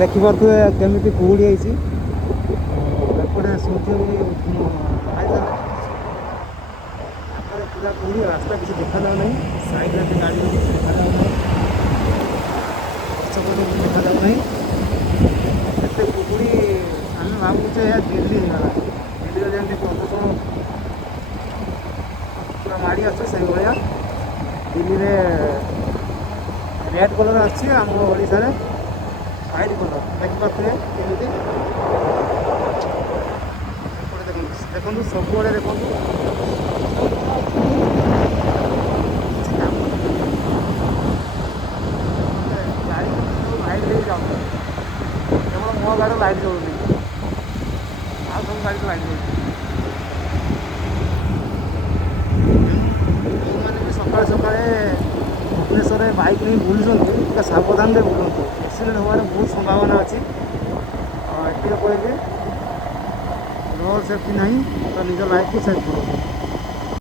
ଦେଖିପାରୁଥିବେ କେମିତି କୁହୁଡ଼ି ହେଇଛି। ଏପଟେ ସୂର୍ଯ୍ୟ ବି ଆଗରେ ପୁରା କୁହୁଡ଼ି, ରାସ୍ତା କିଛି ଦେଖାଯାଉ ନାହିଁ। ସାଇଡ଼ରେ ବି ଗାଡ଼ି କିଛି ଦେଖାଯାଉ ନାହିଁ, ପଛପଟେ କିଛି ଦେଖାଯାଉ ନାହିଁ। ଏତେ କୁହୁଡ଼ି, ଆମେ ଭାବୁଛେ ଏହା ଦିଲ୍ଲୀ ହେଇଗଲା। ଦିଲ୍ଲୀରେ ଯେମିତି ପ୍ରଦୂଷଣ ପୁରା ମାଡ଼ି ଆସୁଛି, ସେଇଭଳିଆ ଦିଲ୍ଲୀରେ ରେଡ୍ କଲର୍ ଆସୁଛି, ଆମ ଓଡ଼ିଶାରେ ହ୍ୱାଇଟ୍ କଲର୍। ଦେଖିପାରୁଥିବେ କେମିତି। ଏପଟେ ଦେଖନ୍ତୁ, ଦେଖନ୍ତୁ ସବୁଆଡ଼େ ଦେଖନ୍ତୁ, କିଛି କାମ ନାହିଁ। ଗାଡ଼ି ସବୁ ଲାଇଟ୍ ଦେଇକି ଯାଉଛନ୍ତି, କେବଳ ମୋ ଗାଡ଼ିର ଲାଇଟ୍ ଜଳୁନି, ଆଉ ସବୁ ଗାଡ଼ିର ଲାଇଟ୍ ଜଳୁଛି। ଯେଉଁମାନେ ବି ସକାଳେ ସକାଳେ ଭୁବନେଶ୍ୱରରେ ବାଇକ୍ ନେଇ ବୁଲୁଛନ୍ତି, ଟିକେ ସାବଧାନରେ ବୁଲନ୍ତୁ। ଆକ୍ସିଡେଣ୍ଟ ହେବାର ବହୁତ ସମ୍ଭାବନା ଅଛି। ଏତିକି କହିବି, ରୋଡ଼ ସେଫ୍ଟି ନାହିଁ ତ ନିଜ ଲାଇଫକୁ ସେଫ୍ କରନ୍ତୁ।